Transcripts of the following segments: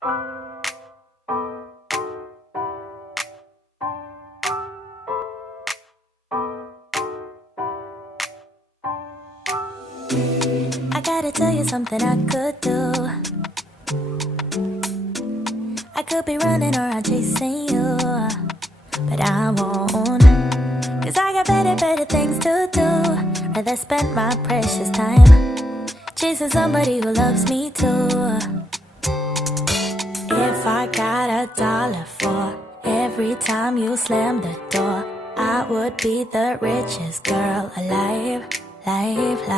I gotta tell you something I could do. I could be running around chasing you, but I won't. Cause I got better things to do. Rather spend my precious time chasing somebody who loves me too. If I got $1 for every time you slam the door, I would be the richest girl alive. If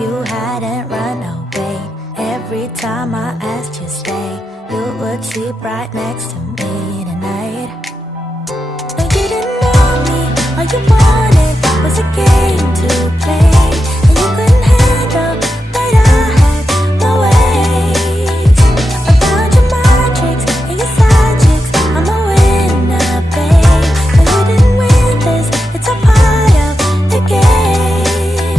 you hadn't run away every time I asked you stay, you would sleep right next to me tonight. No, you didn't know me. All you wanted was a game to play, and you couldn't handle that I had my ways. About your mind tricks and your side chicks, I'm a winner, babe. But you didn't win this, it's a part of the game.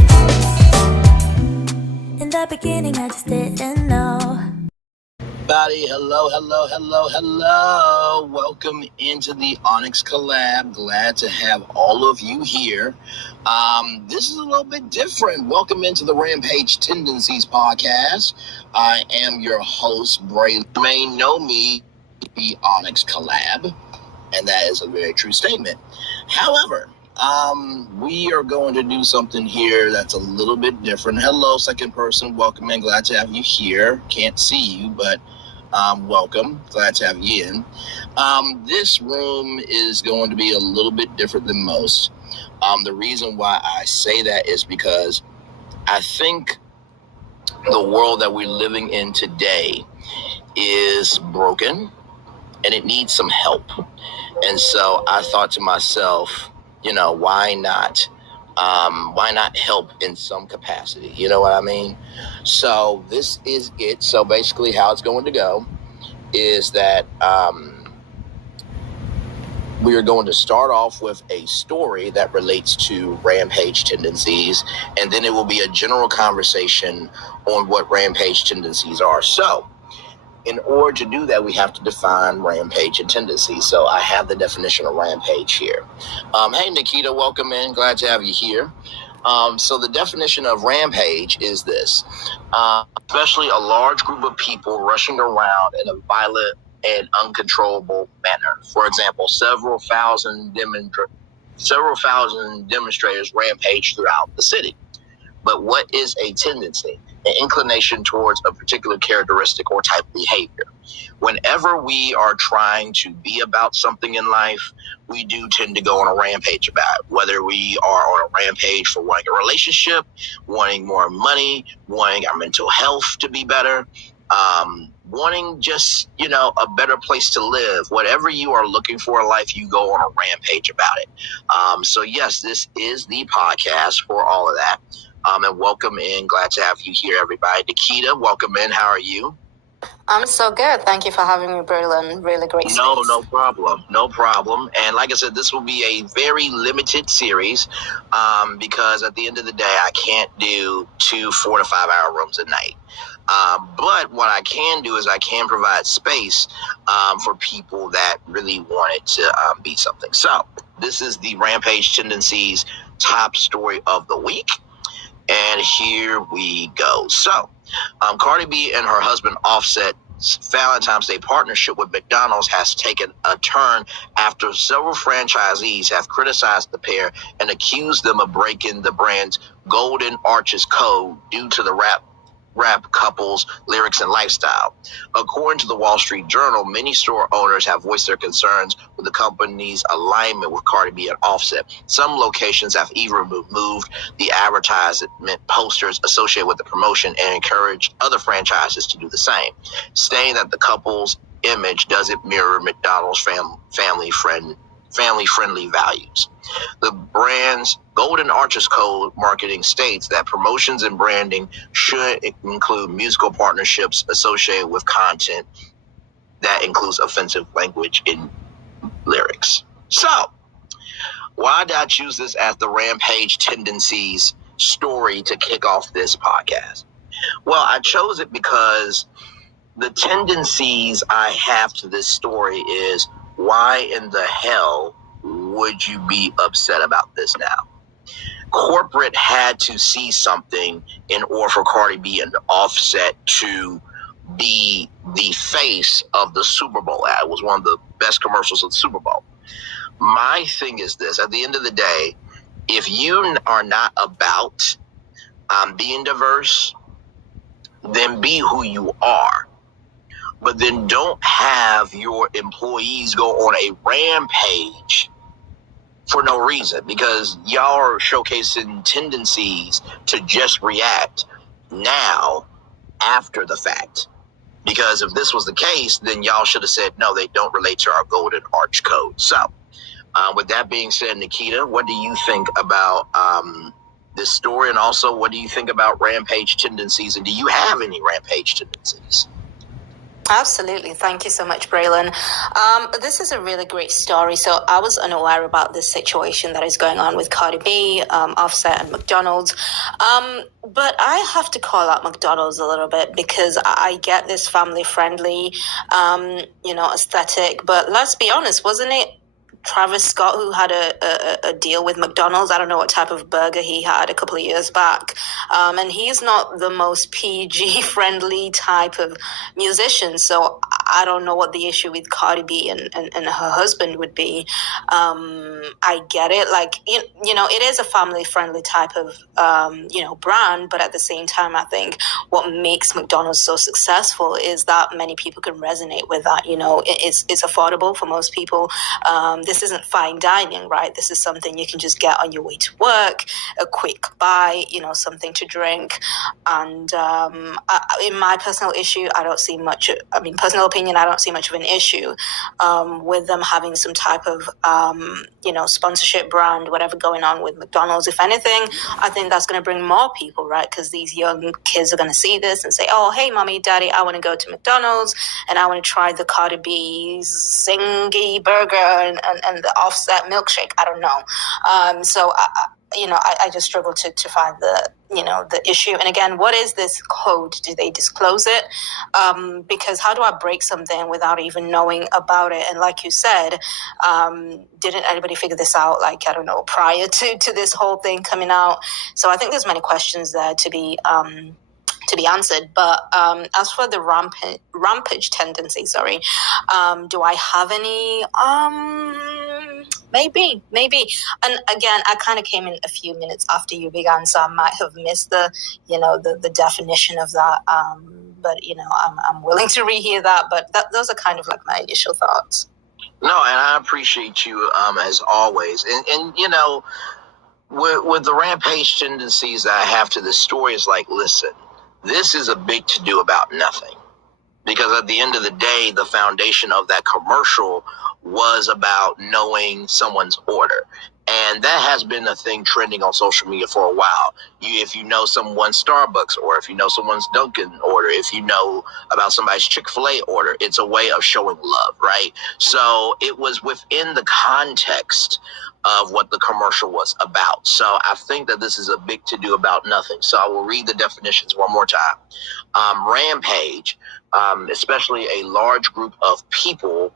In the beginning, I just didn't know. Everybody, hello. Welcome into the Onyx collab. Glad to have all of you here. This is a little bit different. Welcome into the Rampage Tendencies podcast. I am your host, Bray. You may know me, the Onyx collab, and that is a very true statement. However, we are going to do something here that's a little bit different. Hello, second person. Welcome in. Glad to have you here. Can't see you, but welcome. Glad to have you in. This room is going to be a little bit different than most. The reason why I say that is because I think the world that we're living in today is broken and it needs some help. And so I thought to myself, why not help in some capacity? You know what I mean? So this is it. So basically how it's going to go is that we are going to start off with a story that relates to Rampage tendencies, and then it will be a general conversation on what Rampage tendencies are. So in order to do that, we have to define Rampage and tendencies. So I have the definition of Rampage here. Hey, Nikita, welcome in. Glad to have you here. So the definition of Rampage is this, especially a large group of people rushing around in a violent and uncontrollable manner. For example, several thousand demonstrators rampage throughout the city. But what is a tendency? An inclination towards a particular characteristic or type of behavior. Whenever we are trying to be about something in life, we do tend to go on a rampage about it. Whether we are on a rampage for wanting a relationship, wanting more money, wanting our mental health to be better, wanting just, a better place to live. Whatever you are looking for in life, you go on a rampage about it. So yes, this is the podcast for all of that. And welcome in. Glad to have you here, everybody. Nikita, welcome in. How are you? I'm so good. Thank you for having me, Braylon. Really great space. No problem. And like I said, this will be a very limited series because at the end of the day, I can't do 2 4 to 5 hour rooms a night. But what I can do is I can provide space for people that really want it to be something. So this is the Rampage Tendencies top story of the week. And here we go. So, Cardi B and her husband Offset's Valentine's Day partnership with McDonald's has taken a turn after several franchisees have criticized the pair and accused them of breaking the brand's Golden Arches code due to the rap couple's lyrics and lifestyle. According to the Wall Street Journal, many store owners have voiced their concerns with the company's alignment with Cardi B and Offset. Some locations have even removed the advertisement posters associated with the promotion and encouraged other franchises to do the same, stating that the couple's image doesn't mirror McDonald's family-friendly values. The brand's Golden Arches Code marketing states that promotions and branding should include musical partnerships associated with content that includes offensive language in lyrics. So, why did I choose this as the Rampage Tendencies story to kick off this podcast? Well, I chose it because the tendencies I have to this story is, why in the hell would you be upset about this now? Corporate had to see something in order for Cardi B and Offset to be the face of the Super Bowl ad. It was one of the best commercials of the Super Bowl. My thing is this: at the end of the day, if you are not about being diverse, then be who you are. But then don't have your employees go on a rampage for no reason, because y'all are showcasing tendencies to just react now after the fact. Because if this was the case, then y'all should have said, no, they don't relate to our golden arch code. So with that being said, Nikita, what do you think about this story? And also, what do you think about Rampage tendencies? And do you have any Rampage tendencies? Absolutely. Thank you so much, Braylon. This is a really great story. So I was unaware about this situation that is going on with Cardi B, Offset, and McDonald's. But I have to call out McDonald's a little bit, because I get this family-friendly, aesthetic. But let's be honest, wasn't it Travis Scott who had a deal with McDonald's? I don't know what type of burger he had a couple of years back. And he's not the most PG friendly type of musician. So I don't know what the issue with Cardi B and her husband would be. I get it. Like, it is a family friendly type of, brand. But at the same time, I think what makes McDonald's so successful is that many people can resonate with that. It's affordable for most people. This isn't fine dining, right? This is something you can just get on your way to work, a quick buy, something to drink. And in my personal personal opinion, I don't see much of an issue with them having some type of, sponsorship brand, whatever going on with McDonald's. If anything, I think that's going to bring more people, right? Because these young kids are going to see this and say, oh, hey, mommy, daddy, I want to go to McDonald's and I want to try the Cardi B's Zingy burger and the Offset milkshake. I don't know. So I just struggle to find the issue. And again, what is this code? Do they disclose it? Because how do I break something without even knowing about it? And like you said, didn't anybody figure this out, prior to this whole thing coming out? So I think there's many questions there to be answered. But as for the rampage tendency, do I have any? Maybe. And again, I kind of came in a few minutes after you began, so I might have missed the definition of that. But I'm willing to rehear that. But those are kind of like my initial thoughts. No, and I appreciate you as always. And with the rampage tendencies that I have to this story is like, listen, this is a big to-do about nothing. Because at the end of the day, the foundation of that commercial was about knowing someone's order. And that has been a thing trending on social media for a while. If you know someone's Starbucks order, if you know someone's Dunkin' order, if you know about somebody's Chick-fil-A order, it's a way of showing love, right? So it was within the context of what the commercial was about. So I think that this is a big to-do about nothing. So I will read the definitions one more time. Rampage, especially a large group of people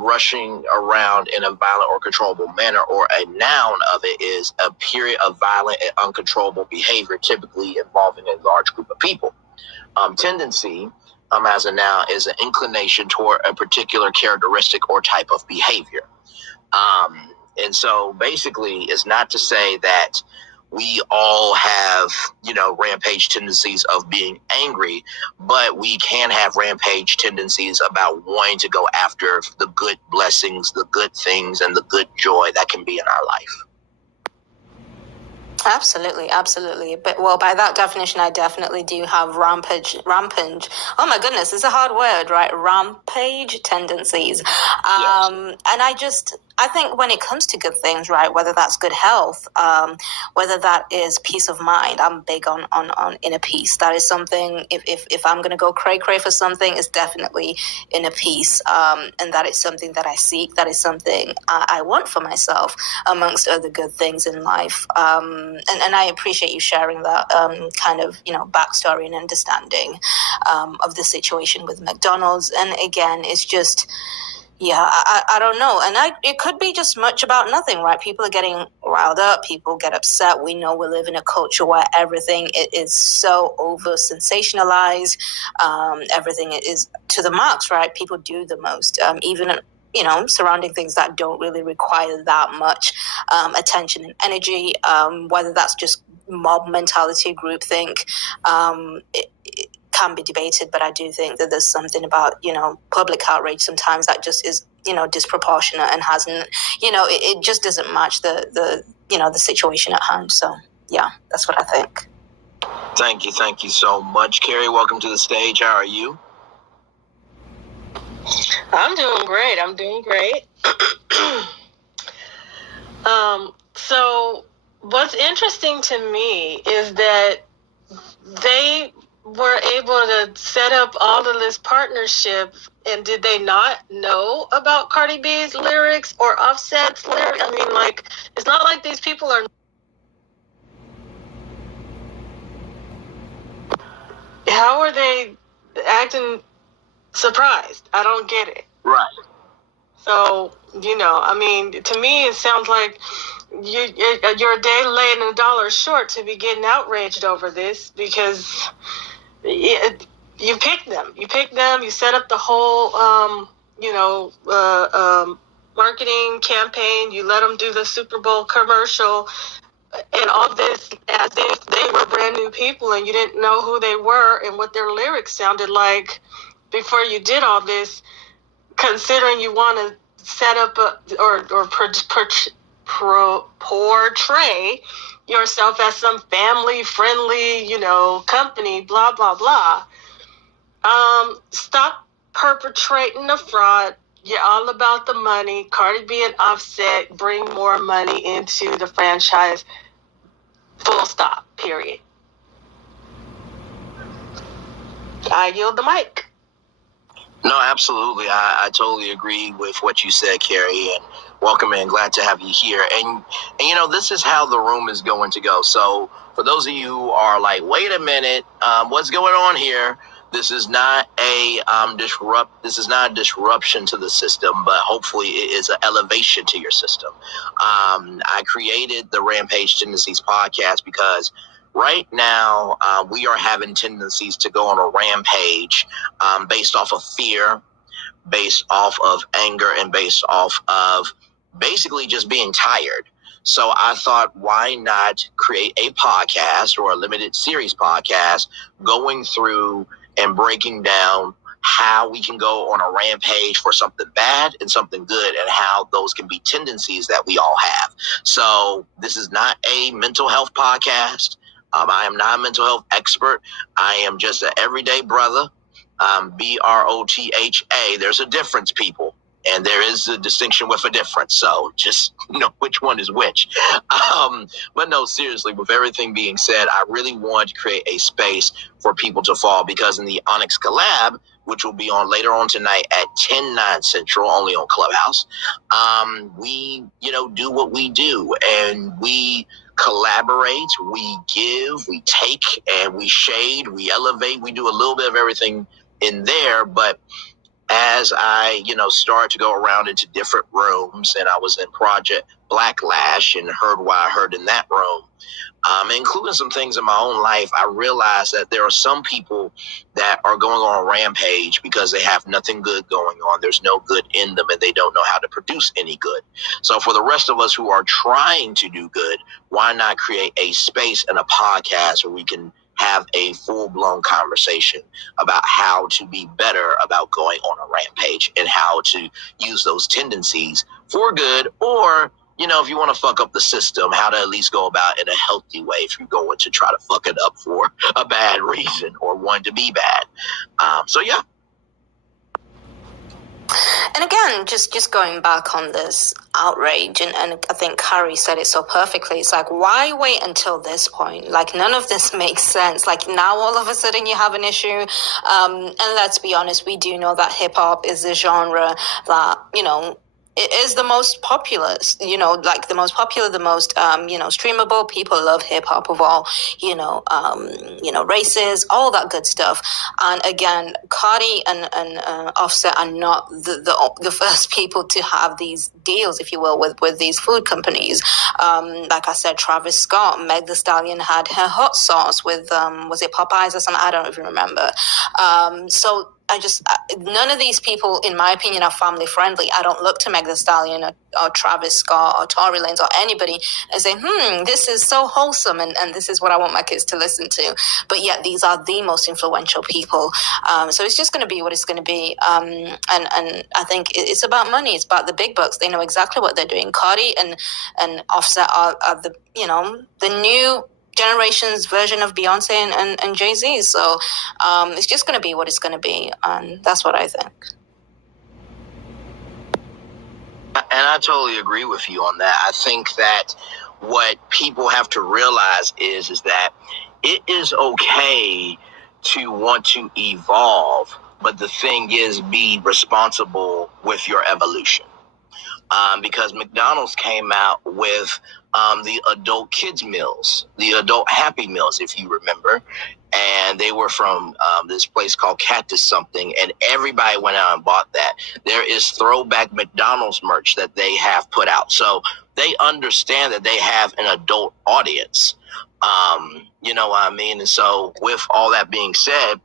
rushing around in a violent or controllable manner, or a noun of it is a period of violent and uncontrollable behavior, typically involving a large group of people. Tendency, as a noun, is an inclination toward a particular characteristic or type of behavior. And so basically, it's not to say that we all have, rampage tendencies of being angry, but we can have rampage tendencies about wanting to go after the good blessings, the good things, and the good joy that can be in our life. Absolutely. But by that definition, I definitely do have rampage. Oh my goodness, it's a hard word, right? Rampage tendencies. Yes. And I I think when it comes to good things, right, whether that's good health, whether that is peace of mind, I'm big on inner peace. That is something, if I'm going to go cray for something, it's definitely inner peace. And that is something that I seek. That is something I want for myself, amongst other good things in life. And I appreciate you sharing that kind of, backstory and understanding of the situation with McDonald's. And again, it's just, I don't know. And it could be just much about nothing, right? People are getting riled up. People get upset. We know we live in a culture where everything is so over sensationalized. Everything is to the max, right? People do the most, even surrounding things that don't really require that much attention and energy, whether that's just mob mentality, groupthink. It can be debated, but I do think that there's something about, public outrage sometimes that just is, disproportionate and hasn't, it just doesn't match the situation at hand. So, yeah, that's what I think. Thank you so much, Carrie. Welcome to the stage. How are you? I'm doing great. So what's interesting to me is that they were able to set up all of this partnership, and did they not know about Cardi B's lyrics or Offset's lyrics? I mean, it's not like these people are... How are they acting surprised? I don't get it. Right. So, to me, it sounds like you're a day late and $1 short to be getting outraged over this, because you picked them. You set up the whole, marketing campaign. You let them do the Super Bowl commercial and all this as if they were brand new people and you didn't know who they were and what their lyrics sounded like before you did all this, considering you want to set up or portray yourself as some family-friendly, company, blah, blah, blah. Stop perpetrating the fraud. You're all about the money. Cardi B and Offset bring more money into the franchise. Full stop, period. I yield the mic. No, absolutely. I totally agree with what you said, Carrie, and welcome in. Glad to have you here. And this is how the room is going to go. So for those of you who are like, wait a minute, what's going on here? This is not a disruption to the system, but hopefully it is an elevation to your system. I created the Rampage Tendencies podcast because right now we are having tendencies to go on a rampage based off of fear, based off of anger, and based off of basically just being tired. So I thought, why not create a podcast or a limited series podcast going through and breaking down how we can go on a rampage for something bad and something good, and how those can be tendencies that we all have. So this is not a mental health podcast. I am not a mental health expert. I am just an everyday brother. BROTHA. There's a difference, people. And there is a distinction with a difference. So just know which one is which. But no, seriously, with everything being said, I really want to create a space for people to fall, because in the Onyx collab, which will be on later on tonight at 10/9 Central, only on Clubhouse, we, do what we do, and we collaborate, we give, we take, and we shade, we elevate. We do a little bit of everything in there. But as I, started to go around into different rooms, and I was in Project Blacklash and heard what I heard in that room, including some things in my own life, I realized that there are some people that are going on a rampage because they have nothing good going on. There's no good in them, and they don't know how to produce any good. So for the rest of us who are trying to do good, why not create a space and a podcast where we can have a full-blown conversation about how to be better about going on a rampage, and how to use those tendencies for good, or if you want to fuck up the system, how to at least go about it in a healthy way if you're going to try to fuck it up for a bad reason or want to be bad. So yeah. And again, again, just going back on this outrage, and I think Carrie said it so perfectly. It's like, why wait until this point? Like, none of this makes sense. Like, now all of a sudden you have an issue. And let's be honest, we do know that hip hop is a genre that, it is the most popular, like the most popular, the most, streamable. People love hip hop of all, races, all that good stuff. And again, Cardi and Offset are not the first people to have these deals, if you will, with these food companies. Like I said, Travis Scott, Meg Thee Stallion had her hot sauce with, was it Popeyes or something? I don't even remember. So none of these people, in my opinion, are family friendly. I don't look to Meg Thee Stallion or Travis Scott or Tory Lanez or anybody and say, this is so wholesome and this is what I want my kids to listen to. But yet these are the most influential people. So it's just going to be what it's going to be. And I think it's about money. It's about the big bucks. They know exactly what they're doing. Cardi and Offset are the new generation's version of Beyonce and Jay-Z. So it's just going to be what it's going to be. And that's what I think. And I totally agree with you on that. I think that what people have to realize is that it is okay to want to evolve, but the thing is, be responsible with your evolution. Because McDonald's came out with the adult kids meals, the adult Happy Meals, if you remember. And they were from this place called Cactus something, and everybody went out and bought that. There is throwback McDonald's merch that they have put out. So they understand that they have an adult audience. You know what I mean? And so with all that being said,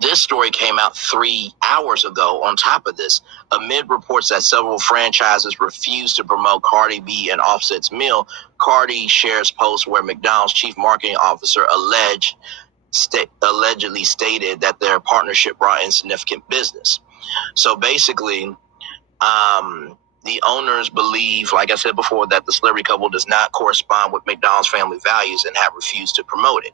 this story came out 3 hours ago on top of this, amid reports that several franchises refused to promote Cardi B and Offset's meal. Cardi shares posts where McDonald's chief marketing officer allegedly stated that their partnership brought in significant business. So basically, the owners believe, like I said before, that the celebrity couple does not correspond with McDonald's family values and have refused to promote it.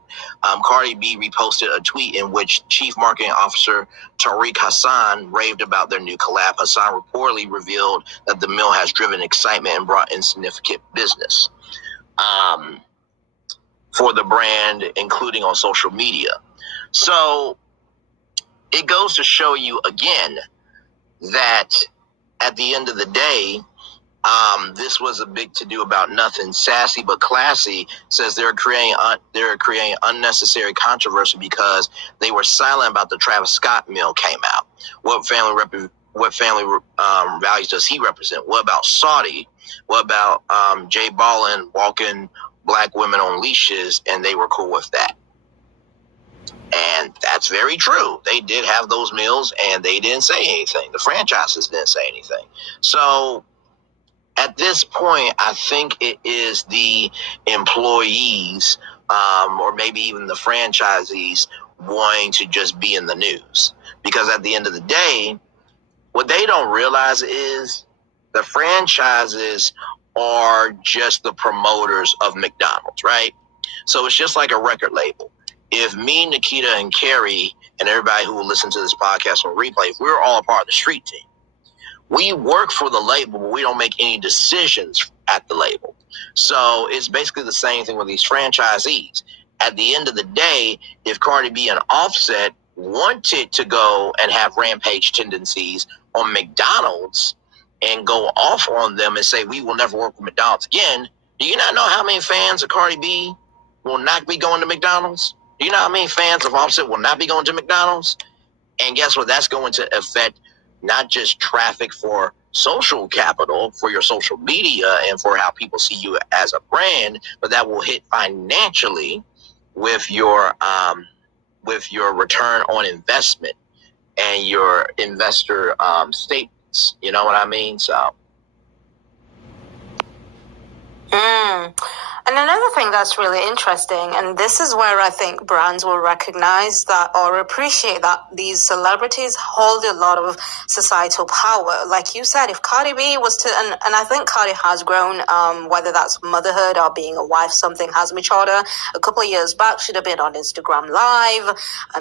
Cardi B reposted a tweet in which Chief Marketing Officer Tariq Hassan raved about their new collab. Hassan reportedly revealed that the meal has driven excitement and brought in significant business for the brand, including on social media. So it goes to show you again that at the end of the day, this was a big to-do about nothing. Sassy but Classy says they're creating unnecessary controversy because they were silent about the Travis Scott meal came out. What family values does he represent? What about Saudi? What about Jay Ballin walking black women on leashes, and they were cool with that? And that's very true. They did have those meals and they didn't say anything. The franchises didn't say anything. So at this point, I think it is the employees or maybe even the franchisees wanting to just be in the news. Because at the end of the day, what they don't realize is the franchises are just the promoters of McDonald's, right? So it's just like a record label. If me, Nikita, and Carrie, and everybody who will listen to this podcast on replay, if we're all a part of the street team, we work for the label, but we don't make any decisions at the label. So it's basically the same thing with these franchisees. At the end of the day, if Cardi B and Offset wanted to go and have Rampage Tendencies on McDonald's and go off on them and say, we will never work with McDonald's again, do you not know how many fans of Cardi B will not be going to McDonald's? Do you know how many fans of Offset will not be going to McDonald's? And guess what? That's going to affect not just traffic for social capital, for your social media, and for how people see you as a brand, but that will hit financially with your return on investment and your investor statements. You know what I mean? So. And another thing that's really interesting, and this is where I think brands will recognize that or appreciate that these celebrities hold a lot of societal power. Like you said, if Cardi B was to, and I think Cardi has grown, whether that's motherhood or being a wife, something has matured her. A couple of years back, she'd have been on Instagram Live,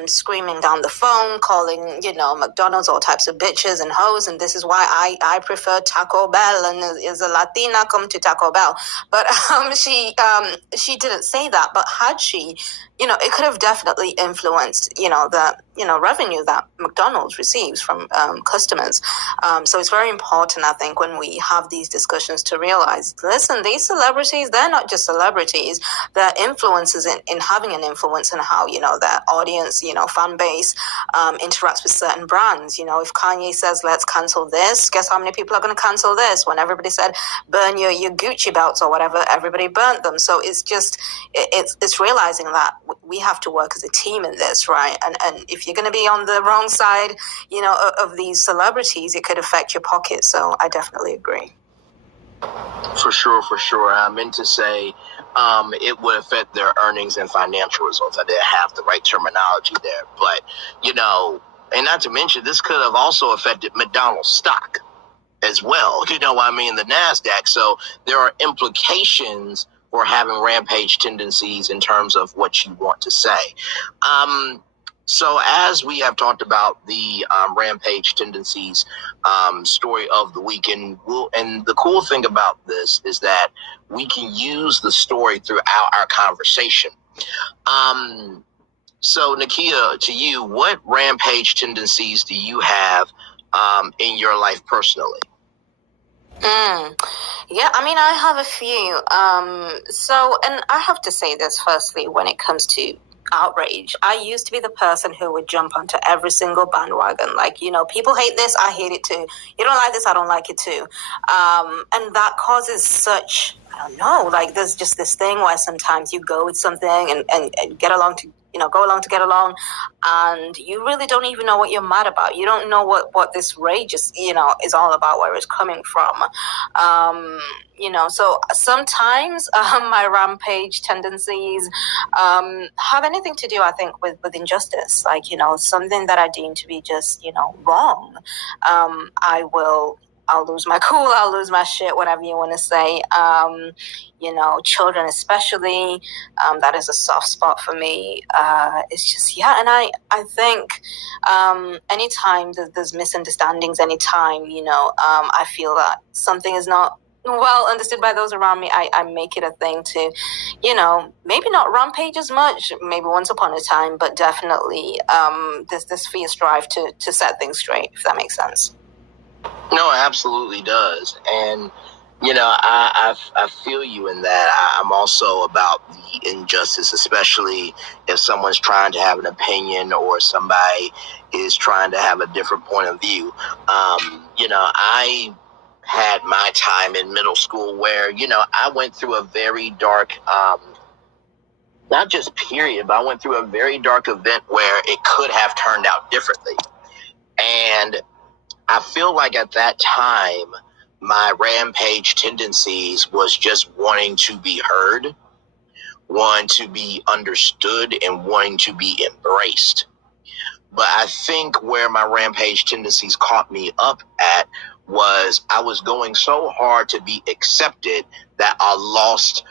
screaming down the phone, calling, McDonald's all types of bitches and hoes, and this is why I prefer Taco Bell, and is a Latina, come to Taco Bell. But she didn't say that, but had she, it could have definitely influenced, the revenue that McDonald's receives from customers. So it's very important, I think, when we have these discussions to realize, listen, these celebrities, they're not just celebrities, they're influencers in having an influence in how, their audience, fan base interacts with certain brands. If Kanye says, let's cancel this, guess how many people are going to cancel this? When everybody said, burn your Gucci belts or whatever, everybody burnt them. So it's just, it's realizing that we have to work as a team in this, right? And if you're going to be on the wrong side, of these celebrities, it could affect your pocket. So I definitely agree. For sure. I meant to say it would affect their earnings and financial results. I didn't have the right terminology there. But, and not to mention, this could have also affected McDonald's stock as well, the NASDAQ. So there are implications for having Rampage tendencies in terms of what you want to say. So as we have talked about the Rampage tendencies story of the week, and the cool thing about this is that we can use the story throughout our conversation. So Nakia, to you, what Rampage tendencies do you have in your life personally? Yeah, I have a few. And I have to say this firstly, when it comes to outrage, I used to be the person who would jump onto every single bandwagon. Like, people hate this, I hate it too. You don't like this, I don't like it too. And that causes such, I don't know, like there's just this thing where sometimes you go with something and get along to, go along to get along, and you really don't even know what you're mad about. You don't know what this rage is, is all about, where it's coming from. So sometimes my Rampage tendencies have anything to do, I think, with injustice, like, something that I deem to be just, wrong. I'll lose my cool, I'll lose my shit, whatever you want to say. Children especially, that is a soft spot for me. It's just, and I think anytime there's misunderstandings, anytime, I feel that something is not well understood by those around me, I make it a thing to, maybe not rampage as much, maybe once upon a time, but definitely this fierce drive to set things straight, if that makes sense. No, it absolutely does. And, I feel you in that. I'm also about the injustice, especially if someone's trying to have an opinion or somebody is trying to have a different point of view. I had my time in middle school where, I went through a very dark, not just period, but I went through a very dark event where it could have turned out differently. And I feel like at that time, my Rampage tendencies was just wanting to be heard, wanting to be understood, and wanting to be embraced. But I think where my Rampage tendencies caught me up at was I was going so hard to be accepted that I lost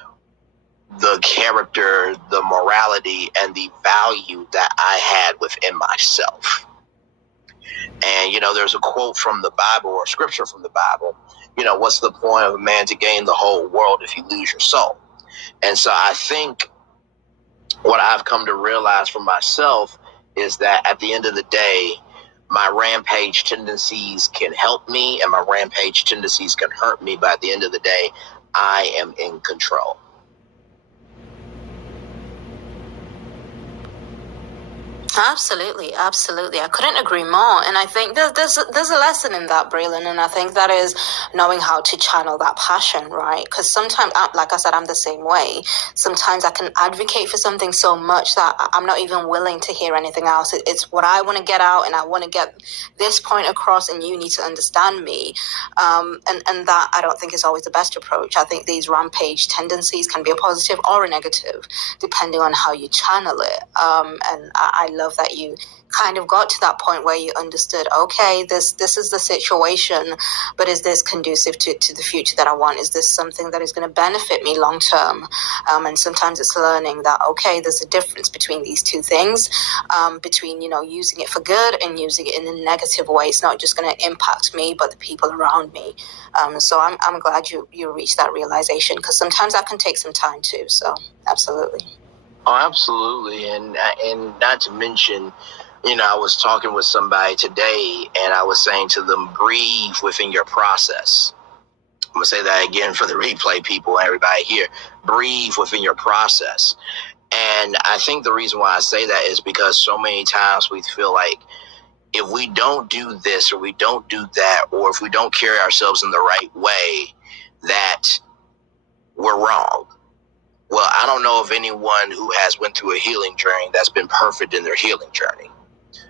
the character, the morality, and the value that I had within myself. And, there's a quote from the Bible or scripture from the Bible, what's the point of a man to gain the whole world if you lose your soul? And so I think what I've come to realize for myself is that at the end of the day, my Rampage tendencies can help me and my Rampage tendencies can hurt me. But at the end of the day, I am in control. Absolutely, absolutely. I couldn't agree more. And I think there's a lesson in that, Braylon. And I think that is knowing how to channel that passion, right? Because sometimes, like I said, I'm the same way. Sometimes I can advocate for something so much that I'm not even willing to hear anything else. It's what I want to get out, and I want to get this point across, and you need to understand me. And that I don't think is always the best approach. I think these rampage tendencies can be a positive or a negative, depending on how you channel it. And I love that you kind of got to that point where you understood, okay, this is the situation, but is this conducive to the future that I want? Is this something that is going to benefit me long term? And sometimes it's learning that, okay, there's a difference between these two things, between, using it for good and using it in a negative way. It's not just going to impact me, but the people around me. So I'm glad you reached that realization, because sometimes that can take some time too. So absolutely. Oh, absolutely. And not to mention, I was talking with somebody today, and I was saying to them, breathe within your process. I'm going to say that again for the replay people, everybody here. Breathe within your process. And I think the reason why I say that is because so many times we feel like if we don't do this or we don't do that, or if we don't carry ourselves in the right way, that we're wrong. Well, I don't know of anyone who has went through a healing journey that's been perfect in their healing journey.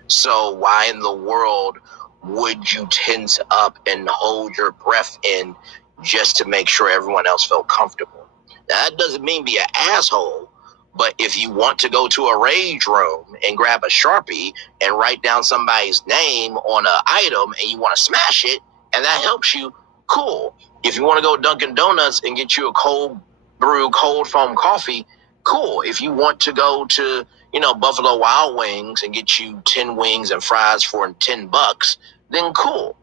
So why in the world would you tense up and hold your breath in just to make sure everyone else felt comfortable? Now, that doesn't mean be an asshole, but if you want to go to a rage room and grab a Sharpie and write down somebody's name on an item and you want to smash it, and that helps you, cool. If you want to go Dunkin' Donuts and get you a cold brew, cold foam coffee, cool. If you want to go to, Buffalo Wild Wings and get you 10 wings and fries for $10, then cool.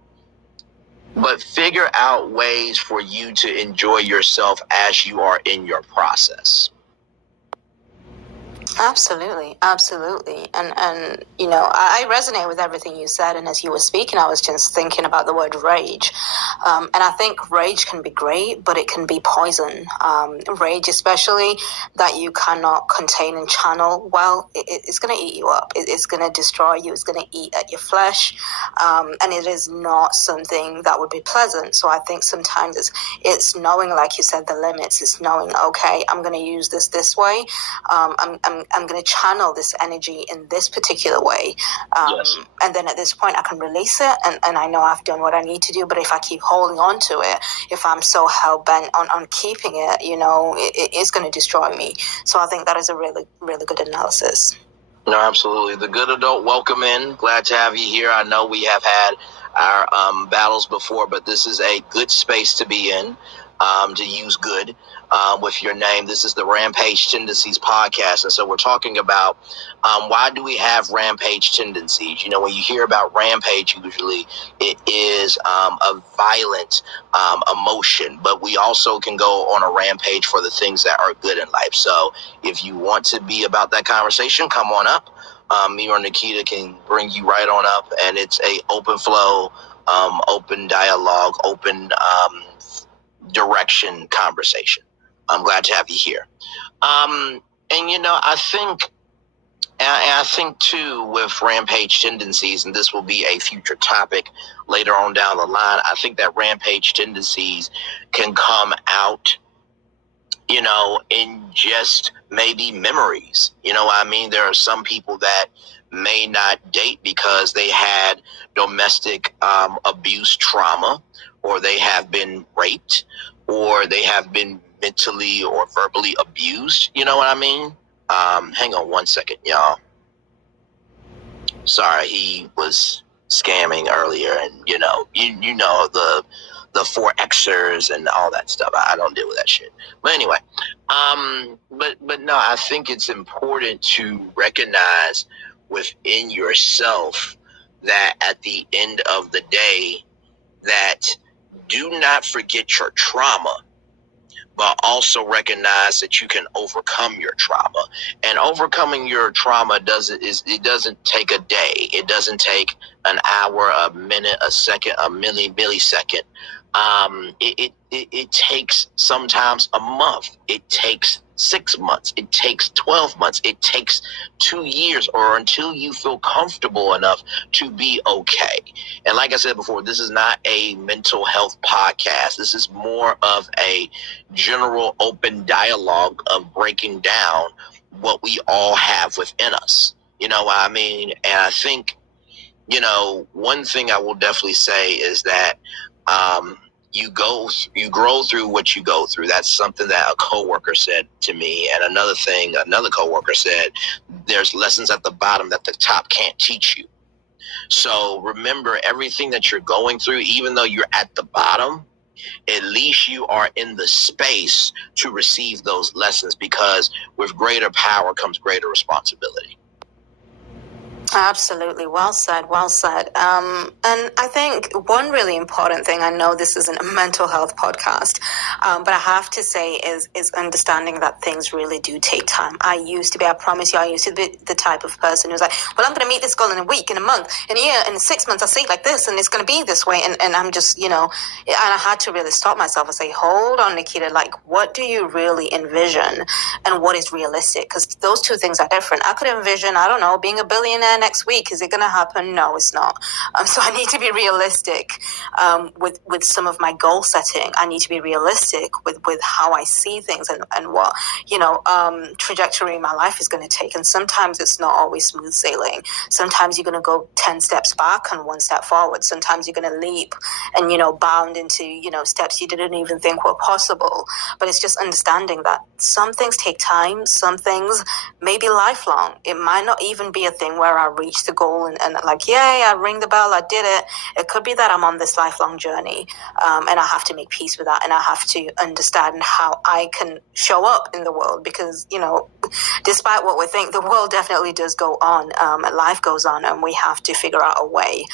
But figure out ways for you to enjoy yourself as you are in your process. Absolutely, absolutely. And I resonate with everything you said. And as you were speaking, I was just thinking about the word rage. And I think rage can be great, but it can be poison. Rage, especially, that you cannot contain and channel well, it's going to eat you up. It's going to destroy you. It's going to eat at your flesh. And it is not something that would be pleasant. So I think sometimes it's knowing, like you said, the limits. It's knowing, okay, I'm going to use this way. I'm going to channel this energy in this particular way. Yes. And then at this point, I can release it. And I know I've done what I need to do. But if I keep holding on to it, if I'm so hell-bent on keeping it, it is going to destroy me. So I think that is a really, really good analysis. No, absolutely. The good adult, welcome in. Glad to have you here. I know we have had our battles before, but this is a good space to be in, to use good with your name. This is the Rampage Tendencies podcast. And so we're talking about why do we have rampage tendencies? When you hear about rampage, usually it is a violent emotion, but we also can go on a rampage for the things that are good in life. So if you want to be about that conversation, come on up. Me or Nikita can bring you right on up, and it's a open flow, open dialogue, open direction conversation. I'm glad to have you here. And I think too, with rampage tendencies, and this will be a future topic later on down the line, I think that rampage tendencies can come out, in just maybe memories. There are some people that may not date because they had domestic abuse trauma, or they have been raped, or they have been mentally or verbally abused. You know what I mean? Hang on one second, y'all. Sorry, he was scamming earlier, and you know the 4Xers and all that stuff. I don't deal with that shit. But anyway, but no, I think it's important to recognize within yourself that at the end of the day, that do not forget your trauma, but also recognize that you can overcome your trauma. And overcoming your trauma doesn't take a day. It doesn't take an hour, a minute, a second, a millisecond. It takes sometimes a month. It takes 6 months. It takes 12 months. It takes 2 years, or until you feel comfortable enough to be okay. And like I said before, this is not a mental health podcast. This is more of a general open dialogue of breaking down what we all have within us. You know what I mean? And I think, one thing I will definitely say is that, you grow through what you go through. That's something that a coworker said to me. And another coworker said, there's lessons at the bottom that the top can't teach you. So remember, everything that you're going through, even though you're at the bottom, at least you are in the space to receive those lessons, because with greater power comes greater responsibility. Absolutely. Well said. Well said. And I think one really important thing, I know this isn't a mental health podcast, but I have to say is understanding that things really do take time. I promise you, I used to be the type of person who's like, well, I'm going to meet this girl in a week, in a month, in a year, in 6 months, I'll see it like this, and it's going to be this way. And I'm just, and I had to really stop myself and say, hold on, Nikita, like, what do you really envision and what is realistic? Because those two things are different. I could envision, I don't know, being a billionaire next week. Is it going to happen? No, it's not. So I need to be realistic with some of my goal setting. I need to be realistic with how I see things and what trajectory my life is going to take. And sometimes it's not always smooth sailing. Sometimes you're going to go 10 steps back and 1 step forward. Sometimes you're going to leap and bound into steps you didn't even think were possible. But it's just understanding that some things take time. Some things may be lifelong. It might not even be a thing where I reach the goal and like, yay, I ring the bell, I did it. It could be that I'm on this lifelong journey, and I have to make peace with that, and I have to understand how I can show up in the world, because despite what we think, the world definitely does go on. Life goes on, and we have to figure out a way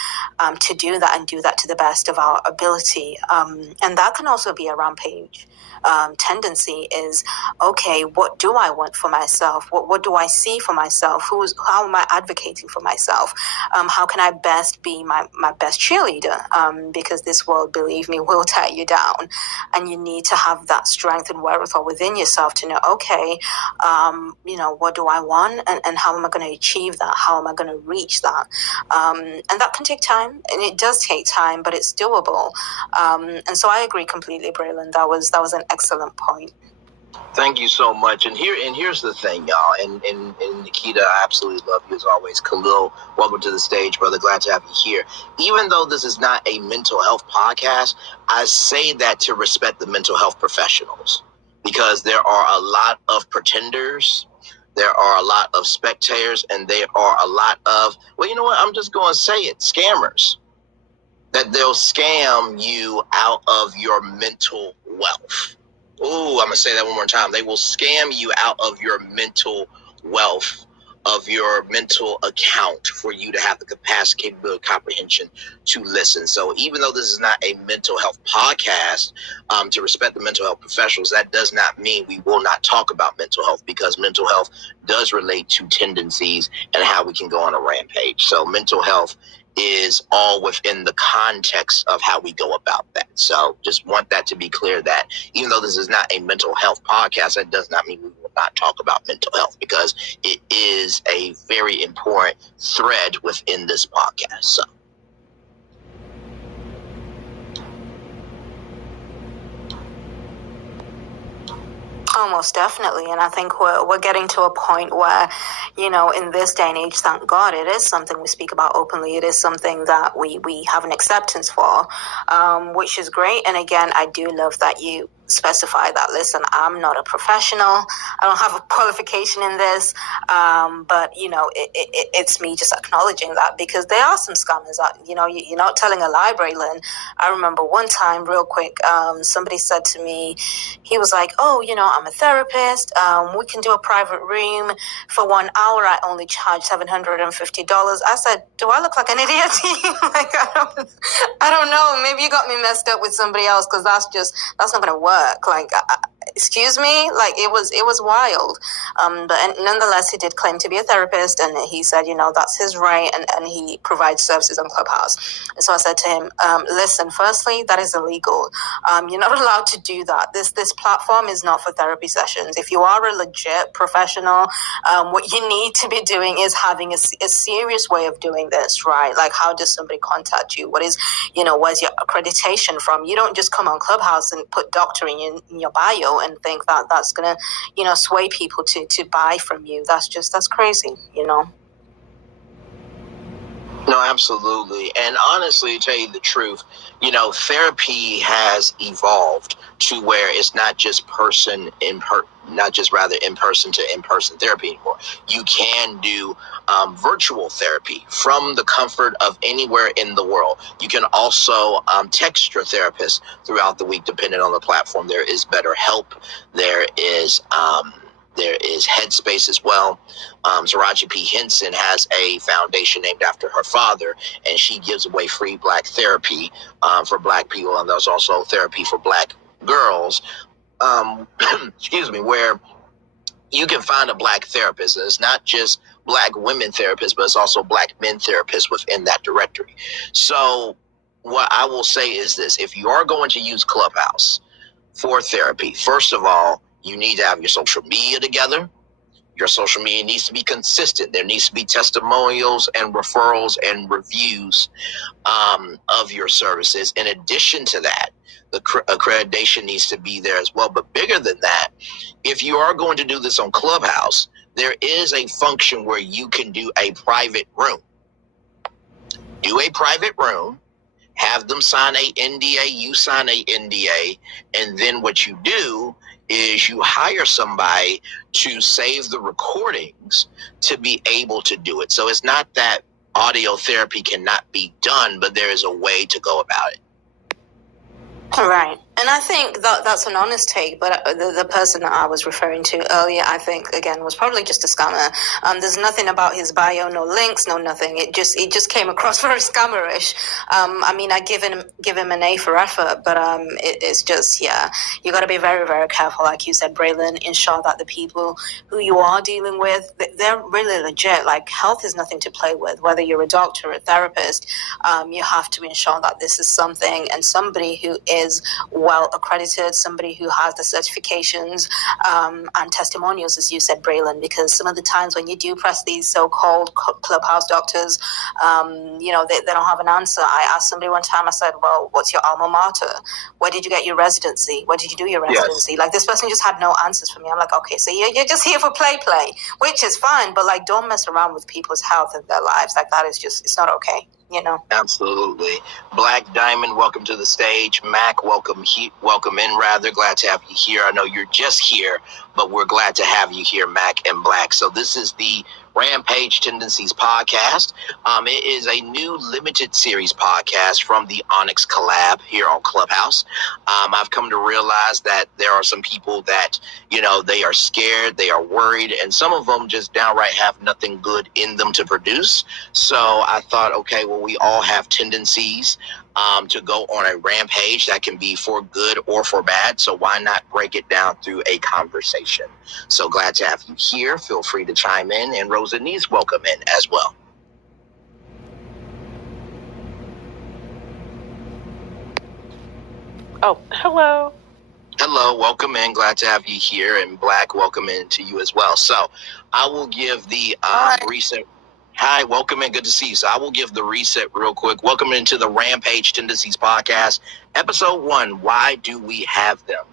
to do that, and do that to the best of our ability. And that can also be a rampage. Tendency is, okay, what do I want for myself? What do I see for myself? How am I advocating for myself? How can I best be my best cheerleader? Because this world, believe me, will tear you down, and you need to have that strength and wherewithal within yourself to know, okay, what do I want, and how am I going to achieve that? How am I going to reach that? And that can take time, and it does take time, but it's doable. And so I agree completely, Braylon. That was an excellent point. Thank you so much. And here's the thing, y'all. And Nikita, I absolutely love you as always. Khalil, welcome to the stage, brother. Glad to have you here. Even though this is not a mental health podcast, I say that to respect the mental health professionals, because there are a lot of pretenders. There are a lot of spectators, and there are a lot of, well, you know what? I'm just going to say it, scammers. That they'll scam you out of your mental wealth. Ooh, I'm going to say that one more time. They will scam you out of your mental wealth, of your mental account, for you to have the capacity, capability, comprehension to listen. So even though this is not a mental health podcast, to respect the mental health professionals, that does not mean we will not talk about mental health, because mental health does relate to tendencies and how we can go on a rampage. So mental health is all within the context of how we go about that. So just want that to be clear, that even though this is not a mental health podcast, that does not mean we will not talk about mental health, because it is a very important thread within this podcast. So. Oh, most definitely. And I think we're getting to a point where, in this day and age, thank God, it is something we speak about openly. It is something that we have an acceptance for, which is great. And again, I do love that you specify that, listen, I'm not a professional. I don't have a qualification in this. But, it's me just acknowledging that, because there are some scammers out, you're not telling a lie, Braylon. I remember one time, real quick, somebody said to me, he was like, oh, I'm a therapist. We can do a private room for 1 hour. I only charge $750. I said, do I look like an idiot to you? Like, I don't know. Maybe you got me messed up with somebody else, because that's not going to work. Like, excuse me, like it was wild. But nonetheless, he did claim to be a therapist, and he said, that's his right, and he provides services on Clubhouse. And so I said to him, listen, firstly, that is illegal. You're not allowed to do that. This platform is not for therapy sessions. If you are a legit professional, what you need to be doing is having a serious way of doing this, right? Like, how does somebody contact you? Where's your accreditation from? You don't just come on Clubhouse and put doctor in your bio and think that that's gonna, sway people to buy from you. That's crazy, No, absolutely. And honestly, to tell you the truth, therapy has evolved to where it's not just in-person to in-person therapy anymore. You can do virtual therapy from the comfort of anywhere in the world. You can also text your therapist throughout the week, depending on the platform. There is BetterHelp. There is Headspace as well. Taraji P. Henson has a foundation named after her father, and she gives away free Black therapy for Black people, and there's also therapy for Black girls. Excuse me, where you can find a Black therapist, and it's not just Black women therapists, but it's also Black men therapists within that directory. So what I will say is this: if you are going to use Clubhouse for therapy, first of all, you need to have your social media together. Your social media needs to be consistent. There needs to be testimonials and referrals and reviews of your services. In addition to that, the accreditation needs to be there as well. But bigger than that, if you are going to do this on Clubhouse, there is a function where you can do a private room. Do a private room, have them sign a NDA, you sign a NDA, and then what you do is you hire somebody to save the recordings to be able to do it. So it's not that audio therapy cannot be done, but there is a way to go about it. Right. And I think that's an honest take, but the person that I was referring to earlier, I think, again, was probably just a scammer. There's nothing about his bio, no links, no nothing. It just came across very scammerish. I give him an A for effort, but it's just, you got to be very, very careful, like you said, Braylon, ensure that the people who you are dealing with, they're really legit. Like, health is nothing to play with. Whether you're a doctor or a therapist, you have to ensure that this is something and somebody who is well accredited, somebody who has the certifications and testimonials, as you said, Braylon, because some of the times when you do press these so-called Clubhouse doctors, they don't have an answer. I asked somebody one time, I said, well, what's your alma mater? Where did you get your residency? Where did you do your residency? Yes. Like, this person just had no answers for me. I'm like, okay, so you're just here for play, which is fine, but like, don't mess around with people's health and their lives. Like, that is just, it's not okay. Absolutely. Black Diamond, welcome to the stage. Mac, welcome in, rather. Glad to have you here. I know you're just here, but we're glad to have you here, Mac and Black. So this is the Rampage Tendencies podcast. It is a new limited series podcast from the Onyx collab here on Clubhouse. I've come to realize that there are some people that, they are scared, they are worried, and some of them just downright have nothing good in them to produce. So I thought, okay, well, we all have tendencies to go on a rampage that can be for good or for bad. So why not break it down through a conversation? So glad to have you here. Feel free to chime in, and Rosa Nees, welcome in as well. Oh, hello. Hello, welcome in. Glad to have you here. And Black, welcome in to you as well. So I will give the recent... Hi, welcome in. Good to see you. So I will give the reset real quick. Welcome into the Rampage Tendencies podcast, episode 1. Why do we have them?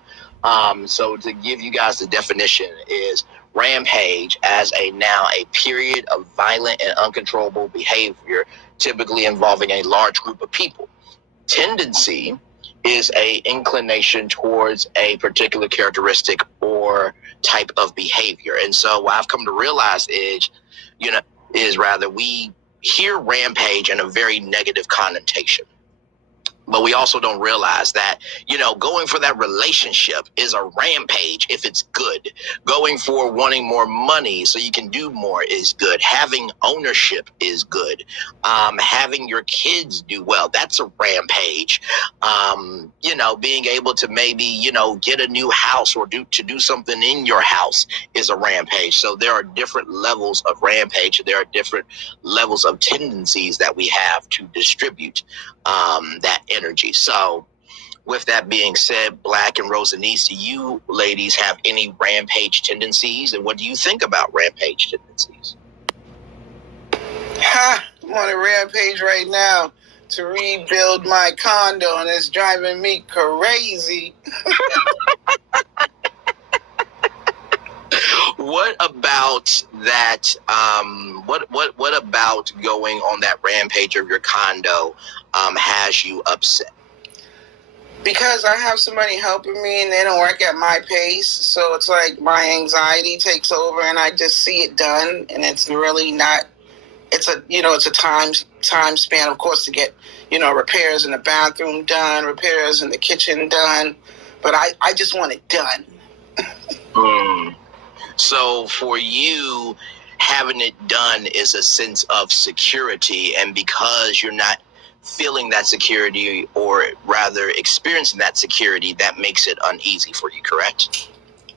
So to give you guys the definition is rampage as a period of violent and uncontrollable behavior, typically involving a large group of people. Tendency is a inclination towards a particular characteristic or type of behavior. And so what I've come to realize is, we hear rampage in a very negative connotation. But we also don't realize that, going for that relationship is a rampage if it's good. Going for wanting more money so you can do more is good. Having ownership is good. Having your kids do well, that's a rampage. Being able to maybe, get a new house or do something in your house is a rampage. So there are different levels of rampage. There are different levels of tendencies that we have to distribute that energy. So with that being said, Black and Rosanice, do you ladies have any rampage tendencies? And what do you think about rampage tendencies? I'm on a rampage right now to rebuild my condo, and it's driving me crazy. What about that? What about going on that rampage of your condo has you upset? Because I have somebody helping me and they don't work at my pace, so it's like my anxiety takes over and I just see it done, and it's really not. It's a time span, of course, to get repairs in the bathroom done, repairs in the kitchen done, but I just want it done. So for you, having it done is a sense of security, and because you're not feeling that security, or rather experiencing that security, that makes it uneasy for you, correct?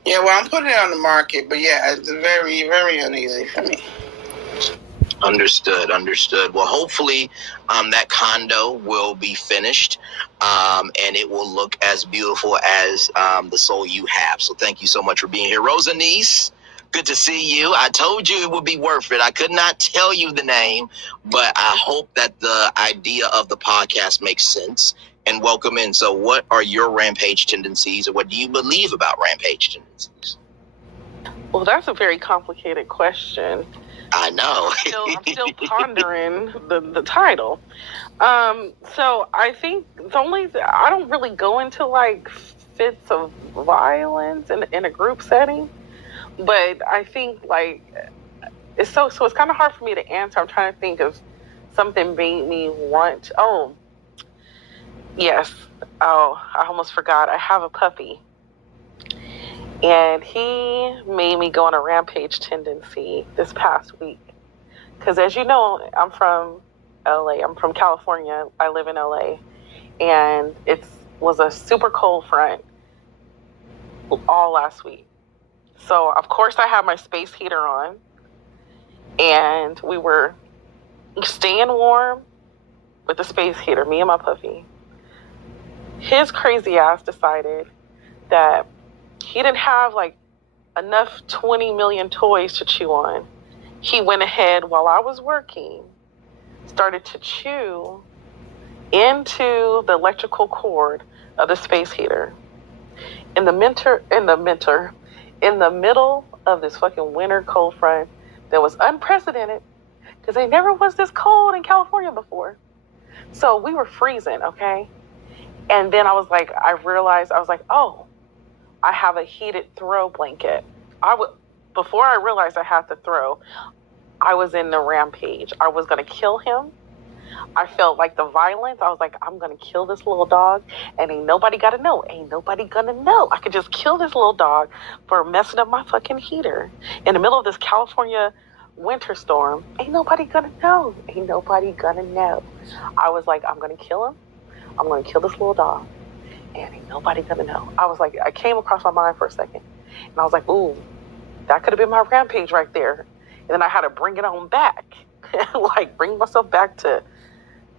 Yeah, well, I'm putting it on the market, but yeah, it's very, very uneasy for me. Understood. Well, hopefully that condo will be finished and it will look as beautiful as the soul you have. So thank you so much for being here. Rosanice, good to see you. I told you it would be worth it. I could not tell you the name, but I hope that the idea of the podcast makes sense. And welcome in. So what are your rampage tendencies, and what do you believe about rampage tendencies? Well, that's a very complicated question. I know. I'm still pondering the title. So I think I don't really go into like fits of violence in a group setting, but I think like it's so it's kind of hard for me to answer. I'm trying to think of something made me want. Oh, yes. Oh, I almost forgot. I have a puppy. And he made me go on a rampage tendency this past week. Because as you know, I'm from LA. I'm from California. I live in LA. And it was a super cold front all last week. So, of course, I had my space heater on. And we were staying warm with the space heater, me and my puppy. His crazy ass decided that he didn't have like enough 20 million toys to chew on. He went ahead while I was working, started to chew into the electrical cord of the space heater. In the middle of this fucking winter cold front that was unprecedented, because it never was this cold in California before. So we were freezing, okay? And then I realized, oh, I have a heated throw blanket. Before I realized I had to throw, I was in the rampage. I was going to kill him. I felt like the violence. I was like, I'm going to kill this little dog, and ain't nobody got to know. Ain't nobody going to know. I could just kill this little dog for messing up my fucking heater in the middle of this California winter storm. Ain't nobody going to know. Ain't nobody going to know. I was like, I'm going to kill him. I'm going to kill this little dog. And ain't nobody gonna know. I came across my mind for a second. And I was like, ooh, that could have been my rampage right there. And then I had to bring it on back. Bring myself back to